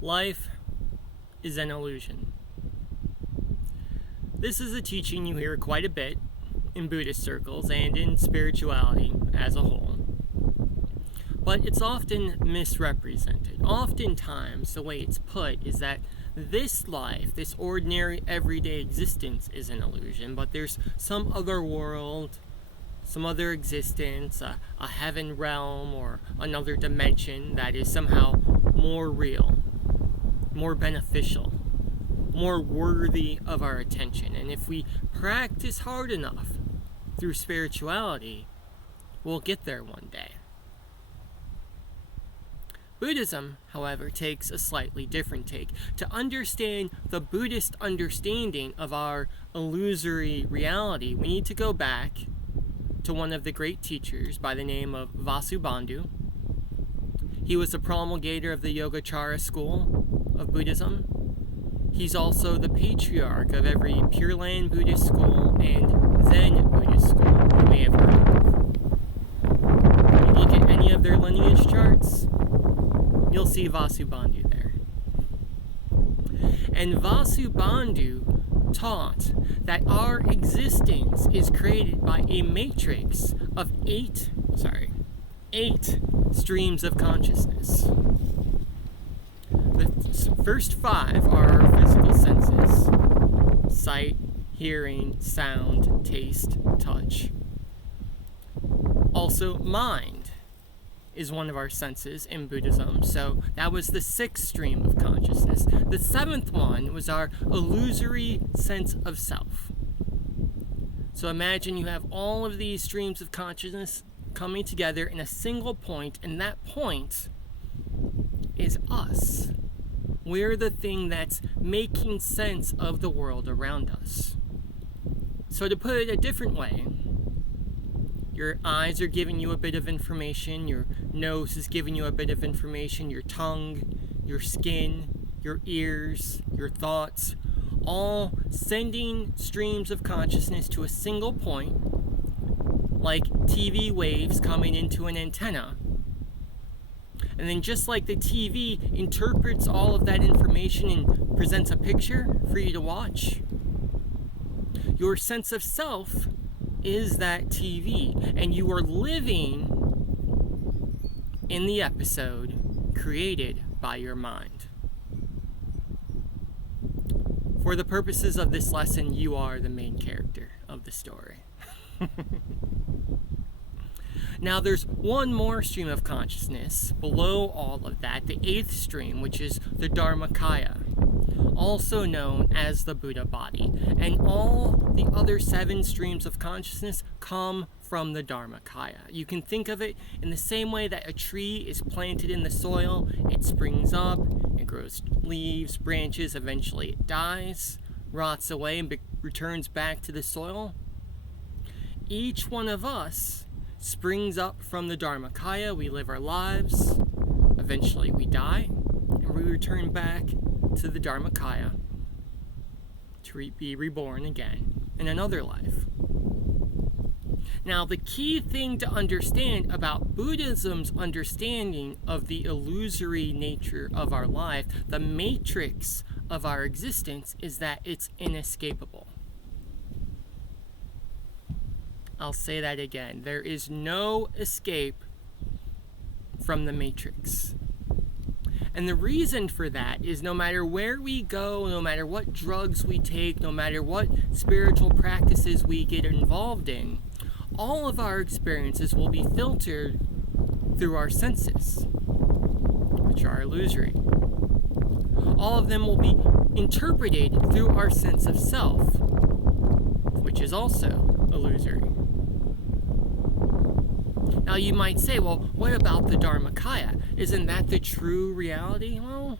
Life is an illusion. This is a teaching you hear quite a bit in Buddhist circles and in spirituality as a whole. But it's often misrepresented. Oftentimes, the way it's put is that this life, this ordinary everyday existence, is an illusion, but there's some other world, some other existence, a heaven realm, or another dimension that is somehow more real, more beneficial, more worthy of our attention. And if we practice hard enough through spirituality, we'll get there one day. Buddhism, however, takes a slightly different take. To understand the Buddhist understanding of our illusory reality, we need to go back to one of the great teachers by the name of Vasubandhu. He was the promulgator of the Yogacara school of Buddhism. He's also the patriarch of every Pure Land Buddhist school and Zen Buddhist school you may have heard of. If you look at any of their lineage charts, you'll see Vasubandhu there. And Vasubandhu taught that our existence is created by a matrix of eight streams of consciousness. The first five are our physical senses: sight, hearing, sound, taste, touch. Also, mind is one of our senses in Buddhism, so that was the sixth stream of consciousness. The seventh one was our illusory sense of self. So imagine you have all of these streams of consciousness coming together in a single point, and that point is us. We're the thing that's making sense of the world around us. So to put it a different way, your eyes are giving you a bit of information, your nose is giving you a bit of information, your tongue, your skin, your ears, your thoughts, all sending streams of consciousness to a single point, like TV waves coming into an antenna. And then just like the TV interprets all of that information and presents a picture for you to watch, your sense of self is that TV, and you are living in the episode created by your mind. For the purposes of this lesson, you are the main character of the story. Now, there's one more stream of consciousness below all of that, the eighth stream, which is the Dharmakaya, also known as the Buddha body. And all the other seven streams of consciousness come from the Dharmakaya. You can think of it in the same way that a tree is planted in the soil. It springs up, it grows leaves, branches, eventually it dies, rots away, and returns back to the soil. Each one of us springs up from the Dharmakaya. We live our lives, eventually we die, and we return back to the Dharmakaya to be reborn again in another life. Now, the key thing to understand about Buddhism's understanding of the illusory nature of our life, the matrix of our existence, is that it's inescapable. I'll say that again. There is no escape from the matrix. And the reason for that is no matter where we go, no matter what drugs we take, no matter what spiritual practices we get involved in, all of our experiences will be filtered through our senses, which are illusory. All of them will be interpreted through our sense of self, which is also illusory. Now you might say, well, what about the Dharmakaya? Isn't that the true reality? Well,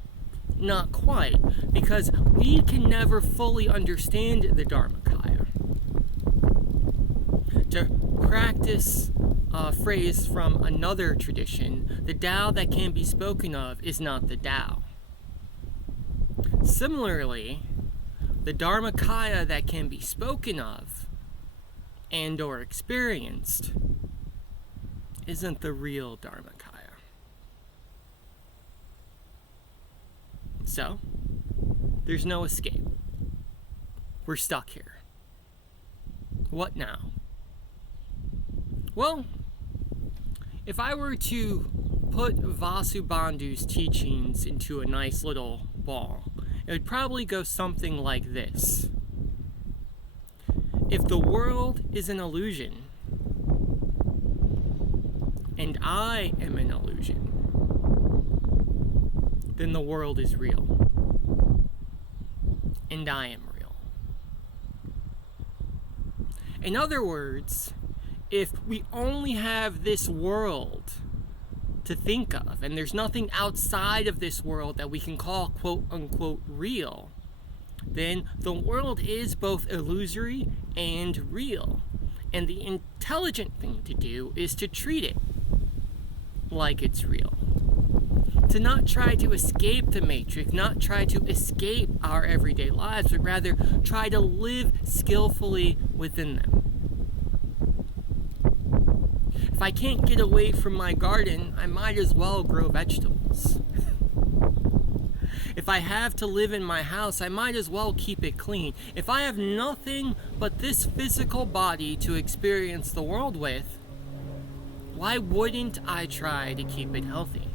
not quite, because we can never fully understand the Dharmakaya. To practice a phrase from another tradition, the Tao that can be spoken of is not the Tao. Similarly, the Dharmakaya that can be spoken of and or experienced isn't the real Dharmakaya. So, there's no escape. We're stuck here. What now? Well, if I were to put Vasubandhu's teachings into a nice little ball, it would probably go something like this. If the world is an illusion, and I am an illusion, then the world is real, and I am real. In other words, if we only have this world to think of, and there's nothing outside of this world that we can call quote-unquote real, then the world is both illusory and real. And the intelligent thing to do is to treat it like it's real. To not try to escape the matrix, not try to escape our everyday lives, but rather try to live skillfully within them. If I can't get away from my garden, I might as well grow vegetables. If I have to live in my house, I might as well keep it clean. If I have nothing but this physical body to experience the world with, why wouldn't I try to keep it healthy?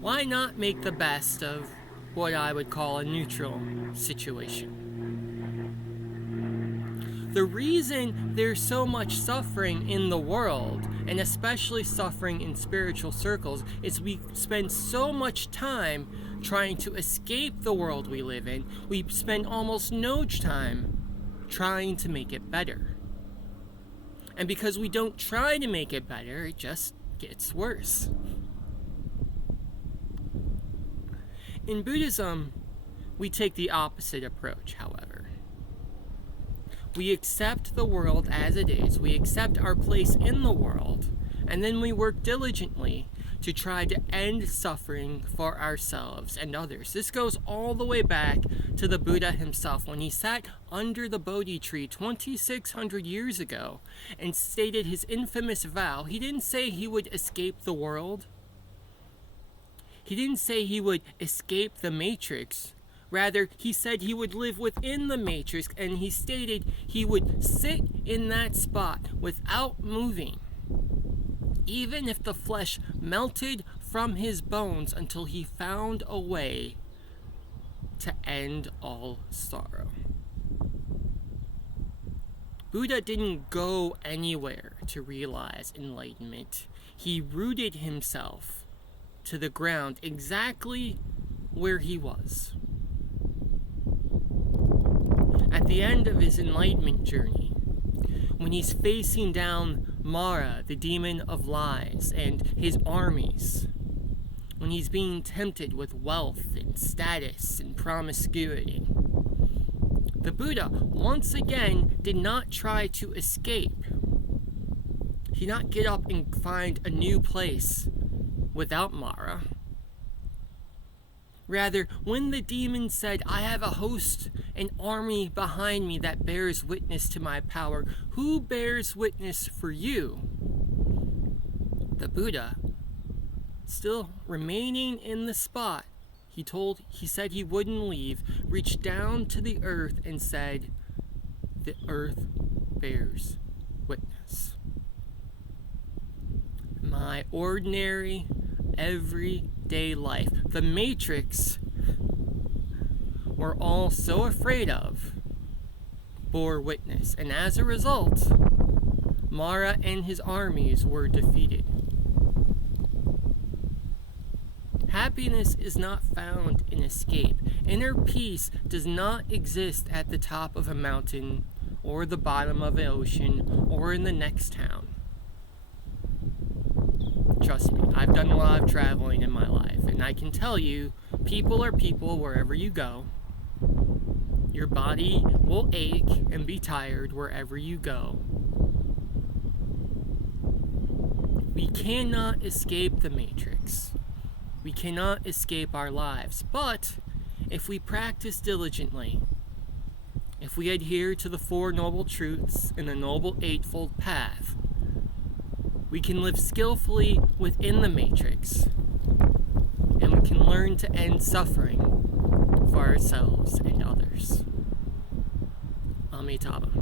Why not make the best of what I would call a neutral situation? The reason there's so much suffering in the world, and especially suffering in spiritual circles, is we spend so much time trying to escape the world we live in. We spend almost no time trying to make it better. And because we don't try to make it better, it just gets worse. In Buddhism, we take the opposite approach, however. We accept the world as it is, we accept our place in the world, and then we work diligently to try to end suffering for ourselves and others. This goes all the way back to the Buddha himself when he sat under the Bodhi tree 2,600 years ago and stated his infamous vow. He didn't say he would escape the world. He didn't say he would escape the matrix. Rather, he said he would live within the matrix, and he stated he would sit in that spot without moving, even if the flesh melted from his bones, until he found a way to end all sorrow. Buddha didn't go anywhere to realize enlightenment. He rooted himself to the ground exactly where he was. At the end of his enlightenment journey, when he's facing down Mara, the demon of lies, and his armies, when he's being tempted with wealth and status and promiscuity, the Buddha once again did not try to escape. He did not get up and find a new place without Mara. Rather, when the demon said, "I have a host, an army behind me that bears witness to my power," who bears witness for you? The Buddha, still remaining in the spot he said he wouldn't leave, reached down to the earth and said, "The earth bears witness." My ordinary, everyday life, the matrix we're all so afraid of, bore witness, and as a result, Mara and his armies were defeated. Happiness is not found in escape. Inner peace does not exist at the top of a mountain, or the bottom of an ocean, or in the next town. Trust me, I've done a lot of traveling in my life, and I can tell you, people are people wherever you go. Your body will ache and be tired wherever you go. We cannot escape the matrix. We cannot escape our lives. But if we practice diligently, if we adhere to the Four Noble Truths and the Noble Eightfold Path, we can live skillfully within the matrix and we can learn to end suffering for ourselves and others. Amitabha.